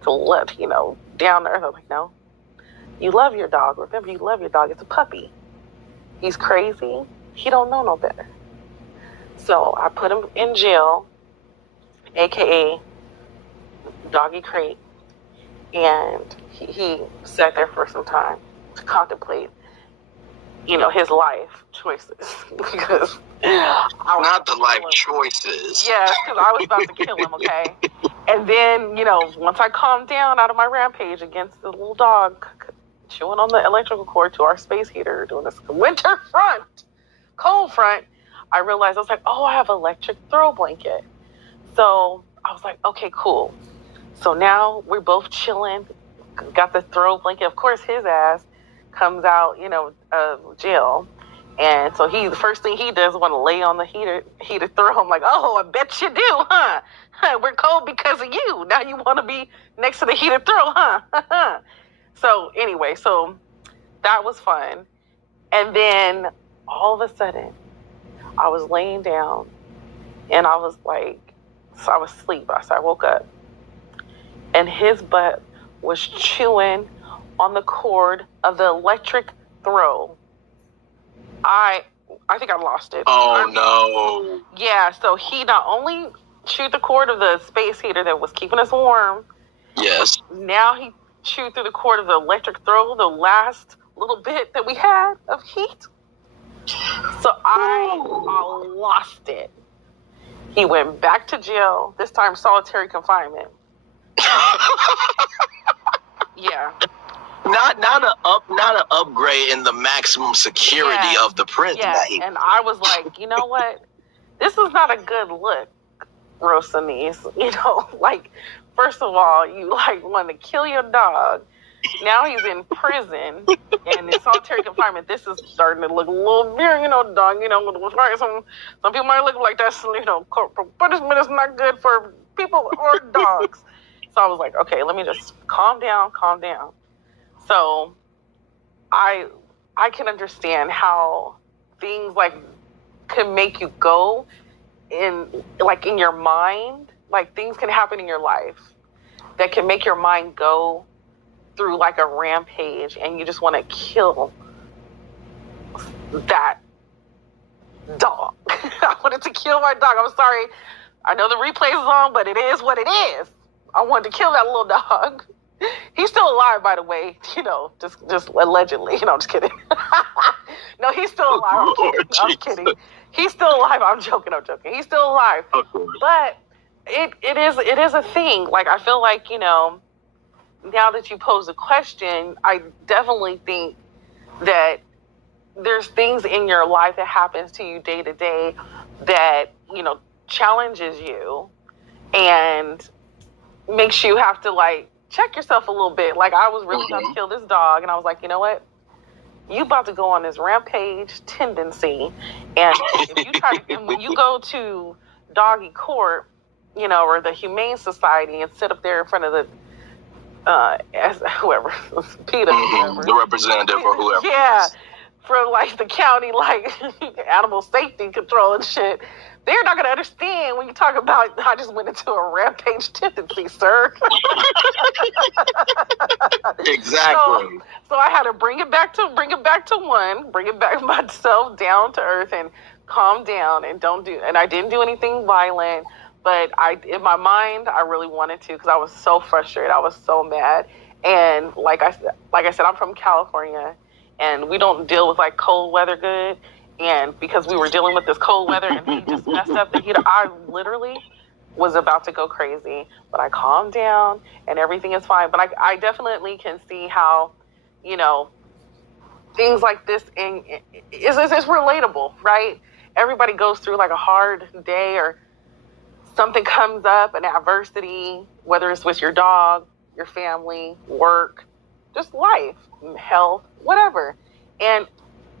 let, down to earth. I was like, no. You love your dog. Remember, you love your dog. It's a puppy. He's crazy. He don't know no better. So I put him in jail, a.k.a. doggy crate. And he sat there for some time to contemplate, his life choices. Because not the life choices. Yes, because I was about to kill him, okay? And then, once I calmed down out of my rampage against the little dog chewing on the electrical cord to our space heater doing this winter cold front, I realized, I was like, oh, I have an electric throw blanket. So I was like, okay, cool. So now we're both chilling, got the throw blanket. Of course, his ass comes out, jail. And so the first thing he does is want to lay on the heated throw. I'm like, oh, I bet you do, huh? We're cold because of you. Now you want to be next to the heated throw, huh? So anyway, so that was fun. And then all of a sudden, I was laying down and I was like, so I was asleep. So I woke up and his butt was chewing on the cord of the electric throw. I think I lost it. Oh, no. Yeah, so he not only chewed the cord of the space heater that was keeping us warm. Yes. Now he chewed through the cord of the electric throw, the last little bit that we had of heat. So I lost it. He went back to jail, this time solitary confinement. Yeah. Not an upgrade in the maximum security of the prison. Yeah, and I was like, you know what? This is not a good look, Rosanese. Like, first of all, you want to kill your dog. Now he's in prison and in solitary confinement. This is starting to look a little weird, dog. Some people might look like that's, corporal punishment is not good for people or dogs. So I was like, okay, let me just calm down. So I can understand how things can make you go in your mind. Things can happen in your life that can make your mind go through a rampage, and you just want to kill that dog. I wanted to kill my dog. I'm sorry. I know the replay is on, but it is what it is. I wanted to kill that little dog. He's still alive, by the way. Just allegedly. I'm just kidding. No, he's still alive. I'm kidding. He's still alive. I'm joking. He's still alive. But it is a thing. I feel like, now that you pose a question, I definitely think that there's things in your life that happens to you day to day that, challenges you and makes you have to check yourself a little bit. I was really about to kill this dog, and I was like, you know what? You about to go on this rampage tendency, and if you and when you go to doggy court, or the Humane Society, and sit up there in front of the as whoever, PETA, the representative or whoever. Yeah, from the county, animal safety control and shit. They're not going to understand when you talk about, I just went into a rampage tendency, sir. Exactly. So I had to bring it back myself down to earth and calm down and and I didn't do anything violent. But in my mind, I really wanted to, because I was so frustrated. I was so mad. And like I said, I'm from California, and we don't deal with cold weather good. And because we were dealing with this cold weather, and he just messed up the heater, I literally was about to go crazy. But I calmed down, and everything is fine. But I definitely can see how, things like this is relatable, right? Everybody goes through a hard day, or something comes up, an adversity, whether it's with your dog, your family, work, just life, health, whatever. And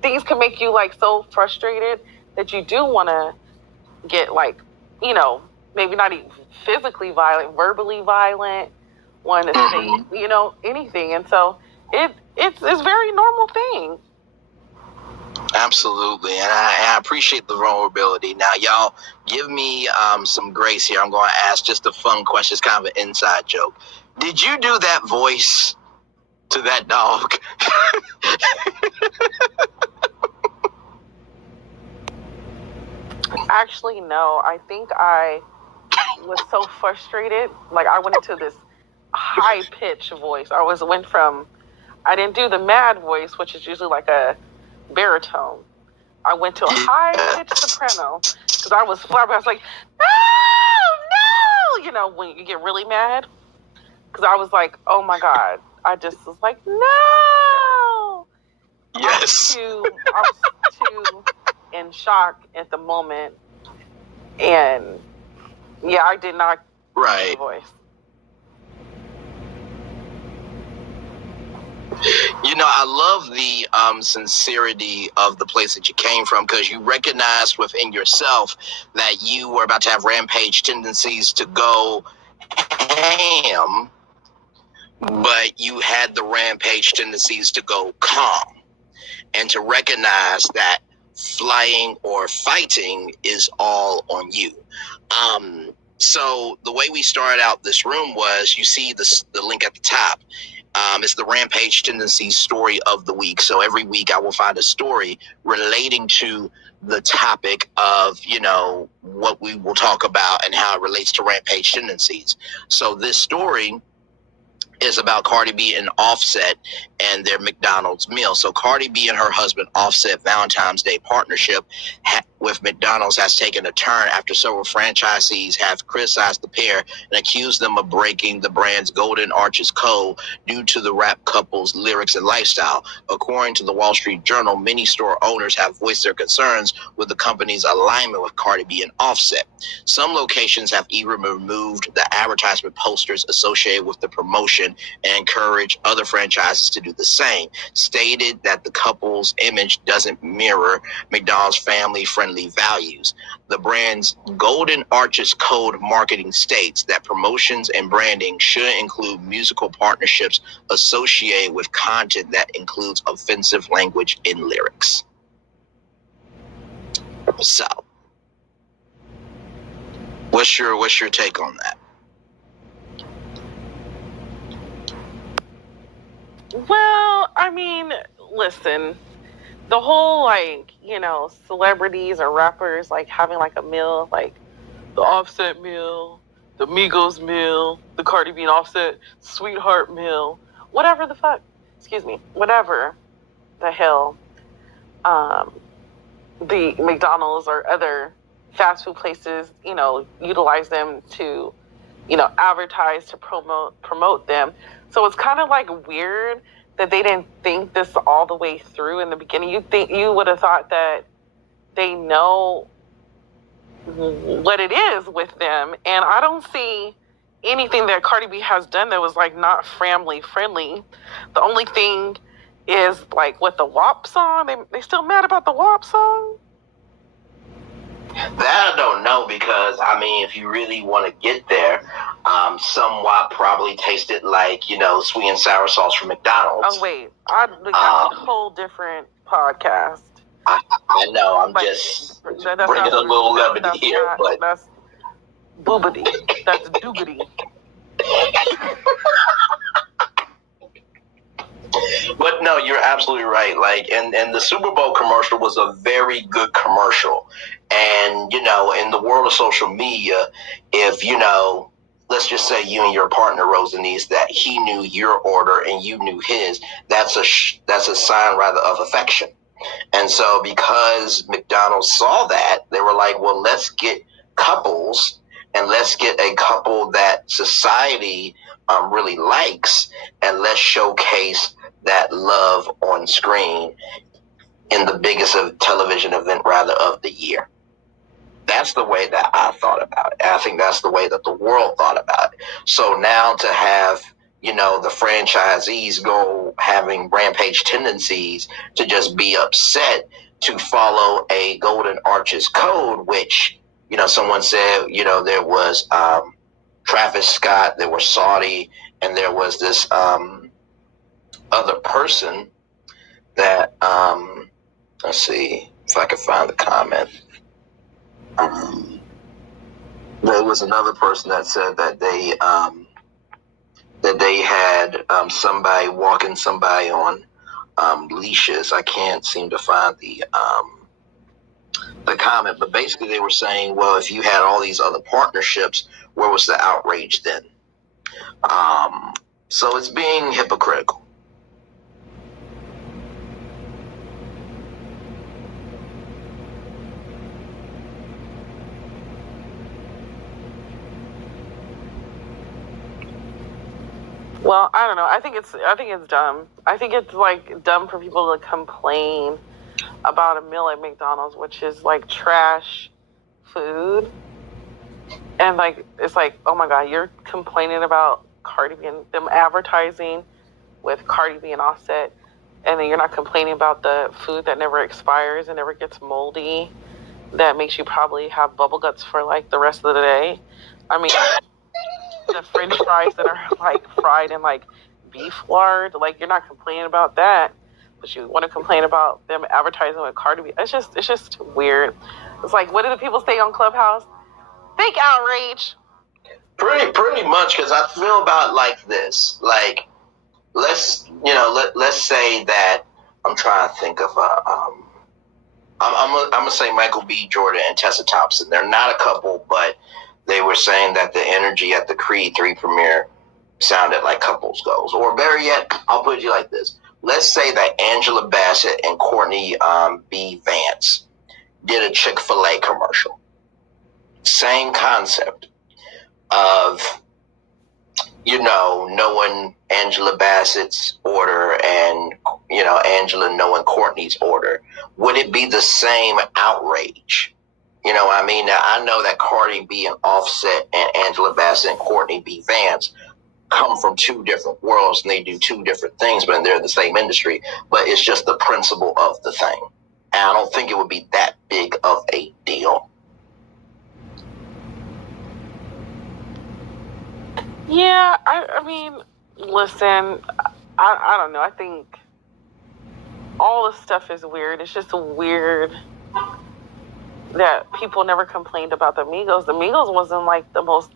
things can make you so frustrated that you do want to get maybe not even physically violent, verbally violent, want to say, anything. And so it's a very normal thing. Absolutely, and I appreciate the vulnerability. Now, y'all, give me some grace here. I'm going to ask just a fun question. It's kind of an inside joke. Did you do that voice to that dog? Actually, no. I think I was so frustrated. I went into this high-pitched voice. I didn't do the mad voice, which is usually a baritone. I went to a high-pitched soprano because I was flabbergasted. I was like, no! When you get really mad. Because I was like, oh my God. I just was like, no! Yes. I was too in shock at the moment. And yeah, I did not do the voice. I love the sincerity of the place that you came from, because you recognized within yourself that you were about to have rampage tendencies to go ham, but you had the rampage tendencies to go calm, and to recognize that flying or fighting is all on you. So the way we started out this room was, you see the link at the top. It's the Rampage Tendencies story of the week. So every week I will find a story relating to the topic of, what we will talk about and how it relates to Rampage Tendencies. So this story is about Cardi B and Offset and their McDonald's meal. So Cardi B and her husband Offset Valentine's Day partnership with McDonald's has taken a turn after several franchisees have criticized the pair and accused them of breaking the brand's Golden Arches code due to the rap couple's lyrics and lifestyle. According to the Wall Street Journal, many store owners have voiced their concerns with the company's alignment with Cardi B and Offset. Some locations have even removed the advertisement posters associated with the promotion and encourage other franchises to do the same, stated that the couple's image doesn't mirror McDonald's family-friendly values. The brand's Golden Arches Code marketing states that promotions and branding should include musical partnerships associated with content that includes offensive language in lyrics. So, what's your take on that? Well, I mean, listen, the whole, celebrities or rappers, having, a meal, the Offset meal, the Migos meal, the Cardi B and Offset sweetheart meal, whatever the hell, the McDonald's or other fast food places, utilize them to, advertise, to promote them. So it's kind of weird that they didn't think this all the way through in the beginning. You would have thought that they know what it is with them. And I don't see anything that Cardi B has done that was not family friendly. The only thing is with the WAP song. They still mad about the WAP song? That I don't know, because if you really want to get there, some WAP probably tasted like sweet and sour sauce from McDonald's. Oh wait, that's a whole different podcast. I know. I'm just bringing a little levity here, but that's boobity. That's doobity. But no, you're absolutely right. And the Super Bowl commercial was a very good commercial. And, in the world of social media, if, let's just say you and your partner, Rosanese, that he knew your order and you knew his, that's a sign rather of affection. And so because McDonald's saw that, they were like, well, let's get couples, and let's get a couple that society really likes, and let's showcase that love on screen in the biggest television event rather of the year. That's the way that I thought about it. I think that's the way that the world thought about it. So now to have, the franchisees go having rampage tendencies to just be upset to follow a Golden Arches code, which, someone said, there was Travis Scott, there was Saudi, and there was this other person that, let's see if I can find the comment. There was another person that said that they had somebody walking somebody on leashes. I can't seem to find the comment, but basically they were saying, well, if you had all these other partnerships, where was the outrage then? So it's being hypocritical. Well, I don't know. I think it's dumb. I think it's dumb for people to complain about a meal at McDonald's, which is trash food. And it's oh my God, you're complaining about Cardi B and them advertising with Cardi B and Offset. and then you're not complaining about the food that never expires and never gets moldy, that makes you probably have bubble guts for like the rest of the day. I mean, the French fries that are like fried in like beef lard, like you're not complaining about that, but you want to complain about them advertising with Cardi B. It's just weird. It's like, what do the people say on Clubhouse? Fake outrage. Pretty much, because I feel about like this. Like, let's say that I'm trying to think of I'm gonna say Michael B. Jordan and Tessa Thompson. They're not a couple, but they were saying that the energy at the Creed 3 premiere sounded like couples goals. Or better yet, I'll put it like this. Let's say that Angela Bassett and Courtney B. Vance did a Chick-fil-A commercial. Same concept of, knowing Angela Bassett's order and, Angela knowing Courtney's order. Would it be the same outrage? You know what I mean? Now, I know that Cardi B and Offset and Angela Bassett and Courtney B. Vance come from two different worlds and they do two different things, but they're in the same industry. But it's just the principle of the thing. And I don't think it would be that big of a deal. Yeah, I mean, listen, I don't know. I think all this stuff is weird. It's just weird that people never complained about the Migos. The Migos wasn't like the most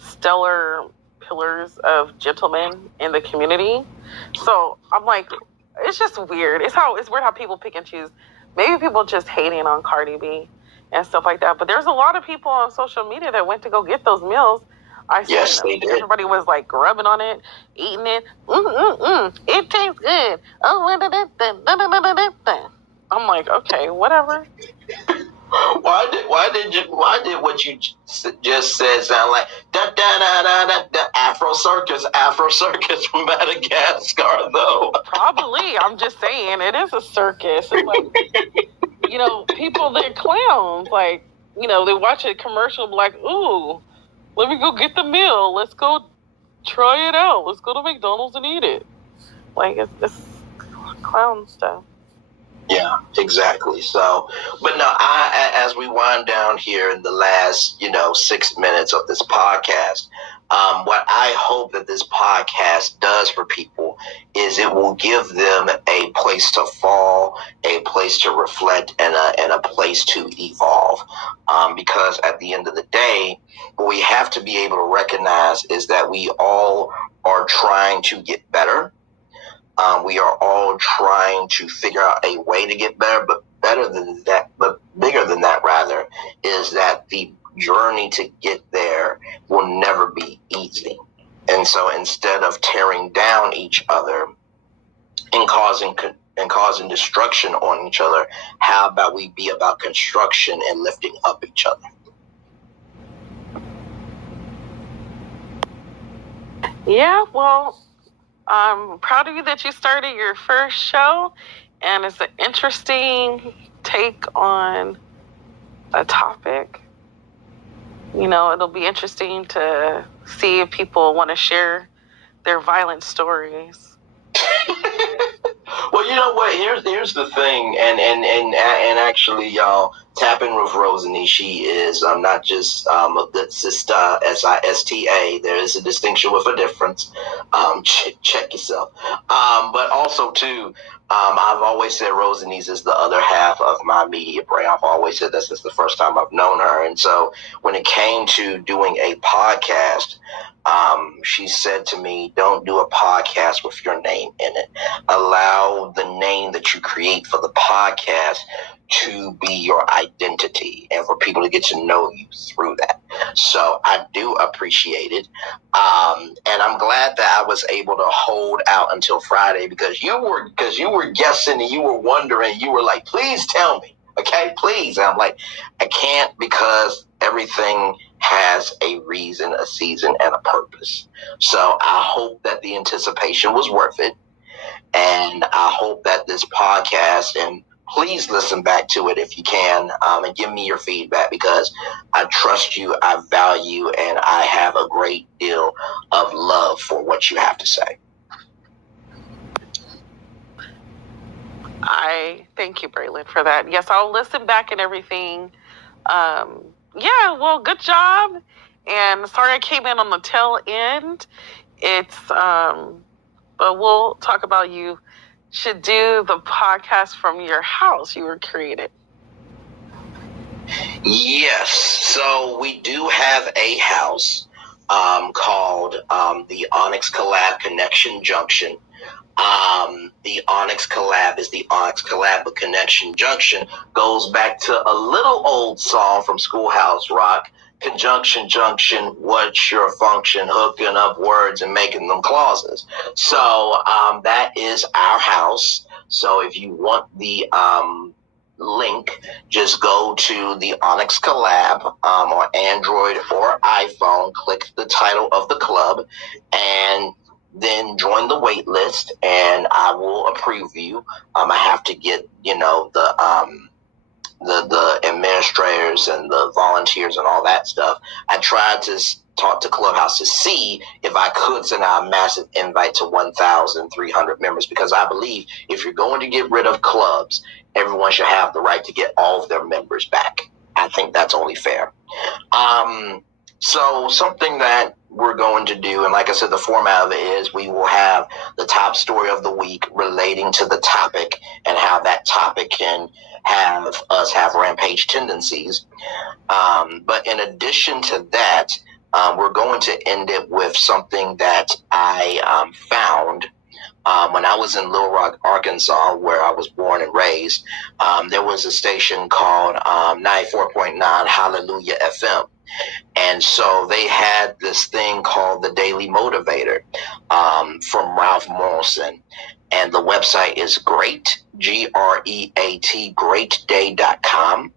stellar pillars of gentlemen in the community. So I'm like, it's just weird. It's weird how people pick and choose. Maybe people just hating on Cardi B and stuff like that. But there's a lot of people on social media that went to go get those meals. Yes, they did. Everybody was like grubbing on it, eating it. It tastes good. Oh, I'm like, okay, whatever. Why did what you just said sound like the Afro Circus from Madagascar though? Probably. I'm just saying it is a circus. It's like, people, they're clowns. Like, they watch a commercial like, ooh, let me go get the meal. Let's go try it out. Let's go to McDonald's and eat it. Like, it's clown stuff. Yeah, exactly. So, but no, as we wind down here in the last, 6 minutes of this podcast, what I hope that this podcast does for people is it will give them a place to fall, a place to reflect, and a place to evolve. Because at the end of the day, what we have to be able to recognize is that we all are trying to get better. We are all trying to figure out a way to get better, but bigger than that rather, is that the journey to get there will never be easy. And so instead of tearing down each other and causing destruction on each other, how about we be about construction and lifting up each other? Yeah, well, I'm proud of you that you started your first show, and it's an interesting take on a topic. It'll be interesting to see if people want to share their violent stories. Well, you know what? Here's the thing, and actually, y'all, tapping with Rosany, she is not just the sister SISTA. There is a distinction with a difference. Check yourself. But also too, I've always said Rosany's is the other half of my media brain. I've always said that since the first time I've known her, and so when it came to doing a podcast, she said to me, don't do a podcast with your name in it. Allow the name that you create for the podcast to be your identity and for people to get to know you through that. So I do appreciate it. And I'm glad that I was able to hold out until Friday because you were guessing and you were wondering, you were like, please tell me. Okay, please. And I'm like, I can't because everything has a reason, a season, and a purpose. So I hope that the anticipation was worth it. And I hope that this podcast, and please listen back to it if you can, and give me your feedback because I trust you, I value, and I have a great deal of love for what you have to say. Okay, thank you, Braylon, for that. Yes, I'll listen back and everything. Yeah, well, good job. And sorry I came in on the tail end. It's, but we'll talk about you should do the podcast from your house you were created. Yes, so we do have a house called the Onyx Collab Connection Junction. The Onyx Collab is the Onyx Collab, but Connection Junction goes back to a little old song from Schoolhouse Rock. Conjunction, junction, what's your function? Hooking up words and making them clauses. So that is our house. So if you want the link, just go to the Onyx Collab on Android or iPhone, click the title of the club, and then join the wait list, and I will approve you. I have to get, the administrators and the volunteers and all that stuff. I tried to talk to Clubhouse to see if I could send out a massive invite to 1,300 members, because I believe if you're going to get rid of clubs, everyone should have the right to get all of their members back. I think that's only fair. So something that we're going to do, and like I said, the format of it is we will have the top story of the week relating to the topic and how that topic can have us have Rampage tendencies. But in addition to that, we're going to end it with something that I found when I was in Little Rock, Arkansas, where I was born and raised. There was a station called 94.9 Hallelujah FM. And so they had this thing called the Daily Motivator from Ralph Morrison. And the website is great, GREAT, greatday.com.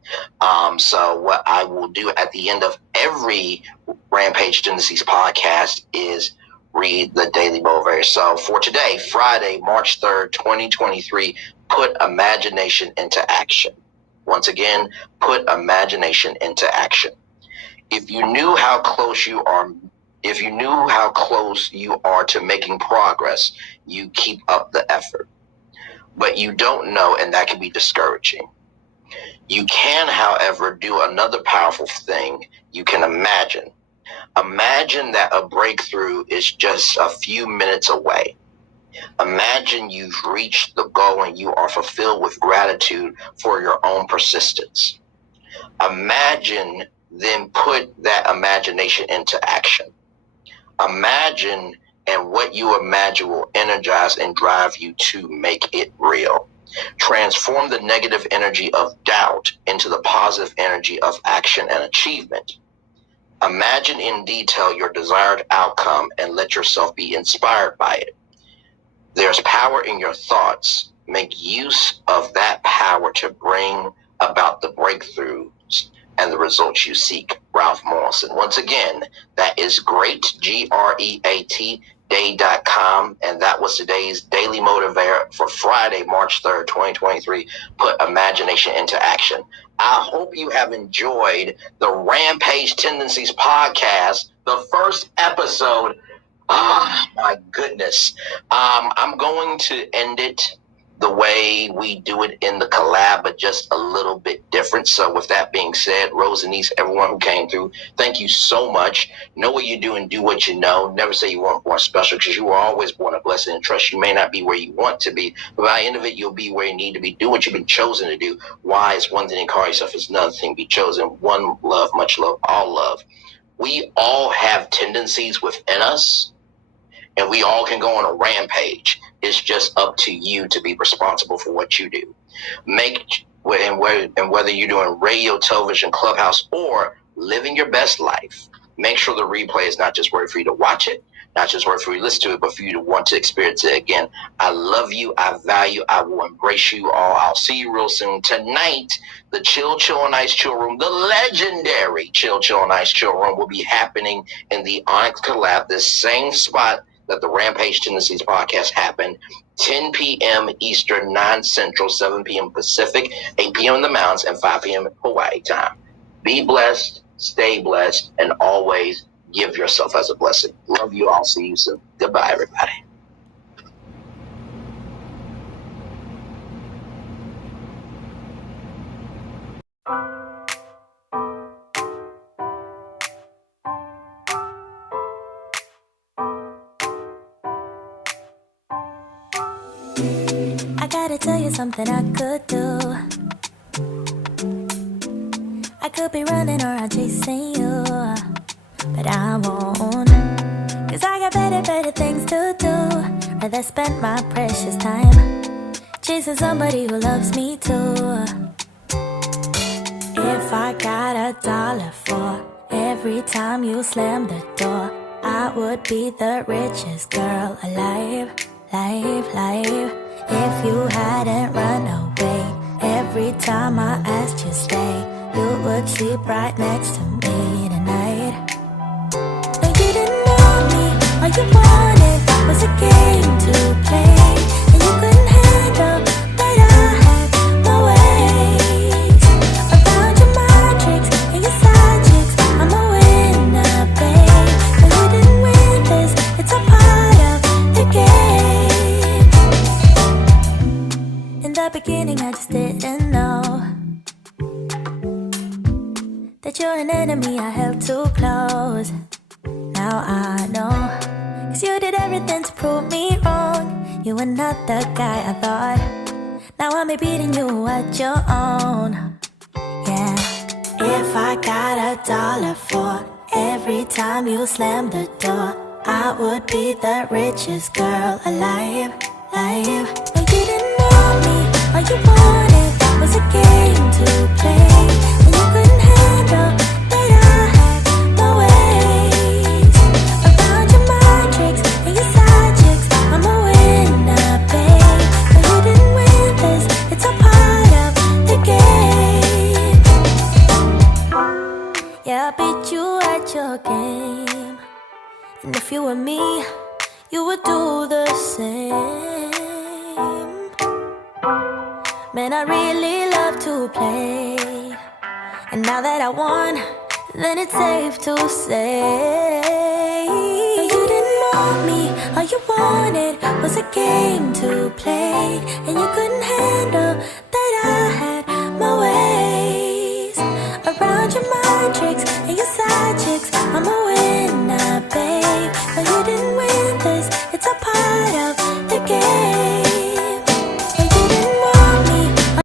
So what I will do at the end of every Rampage Tendencies podcast is read the Daily Motivator. So for today, Friday, March 3rd, 2023, put imagination into action. Once again, put imagination into action. If you knew how close you are to making progress, you keep up the effort. But you don't know, and that can be discouraging. You can, however, do another powerful thing. You can imagine. Imagine that a breakthrough is just a few minutes away. Imagine you've reached the goal and you are fulfilled with gratitude for your own persistence. Imagine, then put that imagination into action. Imagine, and what you imagine will energize and drive you to make it real. Transform the negative energy of doubt into the positive energy of action and achievement. Imagine in detail your desired outcome and let yourself be inspired by it. There's power in your thoughts. Make use of that power to bring about the breakthroughs and the results you seek. Ralph Morrison. Once again, that is great, GREAT, day.com, and that was today's Daily Motivator for Friday, March 3rd, 2023. Put imagination into action. I hope you have enjoyed the Rampage Tendencies podcast, the first episode. Oh, my goodness. I'm going to end it the way we do it in the collab, but just a little bit different. So with that being said, Rose and Niece, everyone who came through, thank you so much. Know what you do and do what you know. Never say you weren't born special, because you were always born a blessing and trust. You may not be where you want to be, but by the end of it, you'll be where you need to be. Do what you've been chosen to do. Why is one thing and call yourself is another thing. Be chosen. One love, much love, all love. We all have tendencies within us, and we all can go on a rampage. It's just up to you to be responsible for what you do. And whether you're doing radio, television, clubhouse, or living your best life, make sure the replay is not just worth for you to watch it, not just worth for you to listen to it, but for you to want to experience it again. I love you. I value. I will embrace you all. I'll see you real soon. Tonight, the Chill and Ice Chill Room, the legendary Chill and Ice Chill Room, will be happening in the Onyx Collab, this same spot that the Rampage Tendencies podcast happened, 10 p.m. Eastern, 9 Central, 7 p.m. Pacific, 8 p.m. in the mountains, and 5 p.m. Hawaii time. Be blessed, stay blessed, and always give yourself as a blessing. Love you all. See you soon. Goodbye, everybody. I gotta tell you something I could do. I could be running around chasing you, but I won't. Cause I got better things to do. Rather spend my precious time chasing somebody who loves me too. If I got $1 for every time you slam the door, I would be the richest girl alive, live. If you hadn't run away every time I asked you stay, you would sleep right next to me tonight. No, you didn't know me, all you wanted was a game to play, and you couldn't handle that I had my ways. Around your mind tricks and your side chicks, I'm a winner, babe. No, you didn't win this, it's a part of the game. In the beginning I just didn't know that you're an enemy I held too close. Now I know, cause you did everything to prove me wrong. You were not the guy I thought. Now I'm beating you at your own. Yeah. If I got $1 for every time you slam the door, I would be the richest girl alive, live. No, you didn't know me, all you wanted was a game to play, and you couldn't handle that I had my ways. Around your mind tricks and your side chicks, I'm a winner, babe. No, you didn't win this, it's a part of the game. Yeah, I beat you at your game, and if you were me, you would do the same. Man, I really love to play, and now that I won, then it's safe to say